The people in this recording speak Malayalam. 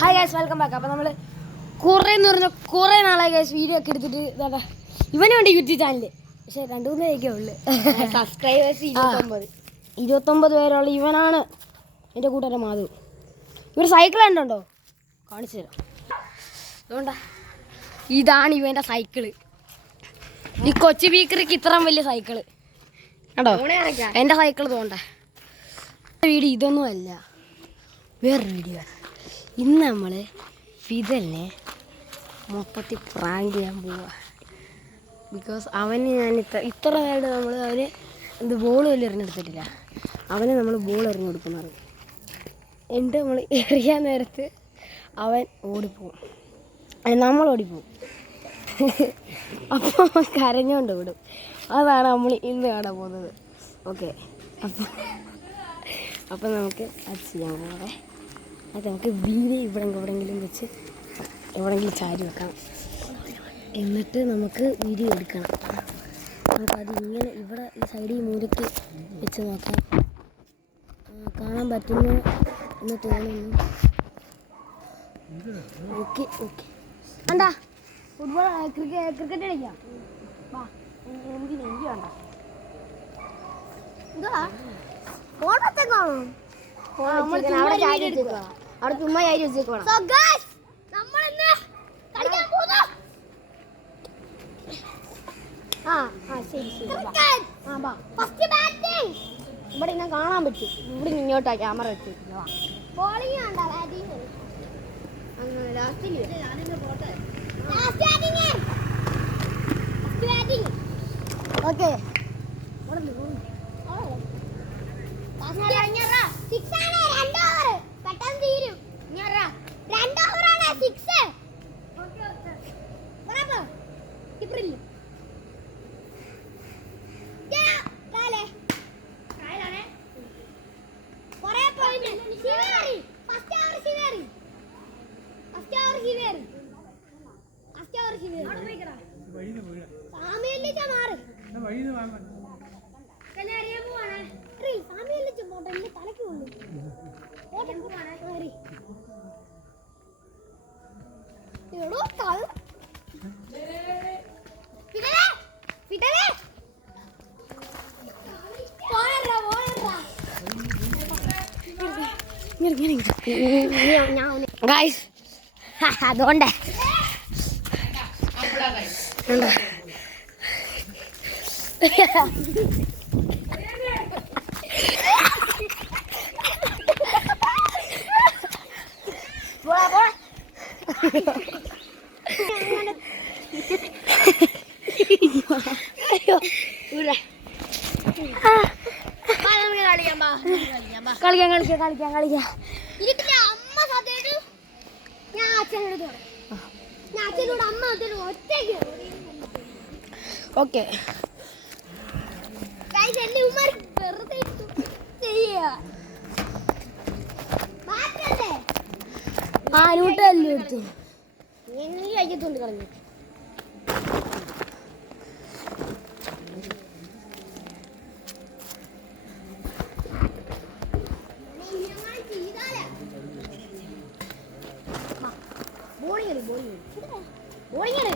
Hi guys, welcome back. അപ്പോൾ നമ്മൾ കുറേ നാളായി ഗൈസ് വീഡിയോ ഒക്കെ എടുത്തിട്ട് ഇതാ ഇവനുണ്ട് യൂട്യൂബ് ചാനൽ. പക്ഷേ 2-3 പേരൊക്കെ ഉള്ളു സബ്സ്ക്രൈബേഴ്സ്. 29 പേരുള്ള ഇവനാണ് എൻ്റെ കൂട്ടുകാരൻ മാധു. ഇവർ സൈക്കിൾ ഉണ്ടോ കാണിച്ചു തരാം. അതുകൊണ്ടാ ഇതാണ് ഇവൻ്റെ സൈക്കിള്. ഈ കൊച്ചു ബീക്കറിക്ക് ഇത്രയും വലിയ സൈക്കിള് കേട്ടോ. എൻ്റെ സൈക്കിൾ തോണ്ട വീഡിയോ ഇതൊന്നുമല്ല, വേറൊരു വീഡിയോ. ഇന്ന് നമ്മൾ ഫിദലിനെ മൊത്തത്തിൽ പ്രാങ്ക് ചെയ്യാൻ പോവുക. ബിക്കോസ് അവന് ഞാൻ ഇത്ര നേരം അവന് ബോൾ വലിയ എറിഞ്ഞെടുത്തിട്ടില്ല. അവന് നമ്മൾ ബോൾ എറിഞ്ഞു കൊടുക്കുന്നത്. എന്നിട്ട് നമ്മൾ എറിയാൻ നേരത്ത് അവൻ ഓടിപ്പോവും, നമ്മൾ ഓടിപ്പോവും. അപ്പോൾ കരഞ്ഞുകൊണ്ട് വിടും. അതാണ് നമ്മൾ ഇന്ന് കാണാൻ പോകുന്നത്. ഓക്കെ, അപ്പം നമുക്ക് അത് ചെയ്യാൻ പോകേ. അത് നമുക്ക് വീട് എവിടെയെങ്കിലും വെച്ച് എവിടെയെങ്കിലും ചാരി വെക്കണം. എന്നിട്ട് നമുക്ക് വീഡിയോ എടുക്കണം. നമുക്കത് ഇങ്ങനെ ഇവിടെ ഈ സൈഡിൽ മൂലയ്ക്ക് വെച്ച് നോക്കാം. കാണാൻ പറ്റുന്നു എന്ന് തോന്നുന്നു. ഓക്കെ കണ്ടാ ഫുട്ബോൾ ക്രിക്കറ്റ് കളിക്കാം. വാ, എന്തിനാ എനിക്ക് വേണ്ട. എന്താ ഫോണത്തെ കാണും. അവിടെ ചുമ്മാ ചാരി വെച്ചേക്കണം. ഇവിടെ ഇങ്ങനെ കാണാൻ പറ്റും. ഇവിടെ ഇങ്ങോട്ടാ ക്യാമറ വെച്ചിരിക്കുന്നത്. ഓക്കെ, ഗൈസ് അതുകൊണ്ട് കളിക്കാം. ഓക്കെ, ആനൂട്ടല്ലേ എടുത്തു കഴിക്കത്തോണ്ട് കളഞ്ഞു. ബോളിങ്ങനെ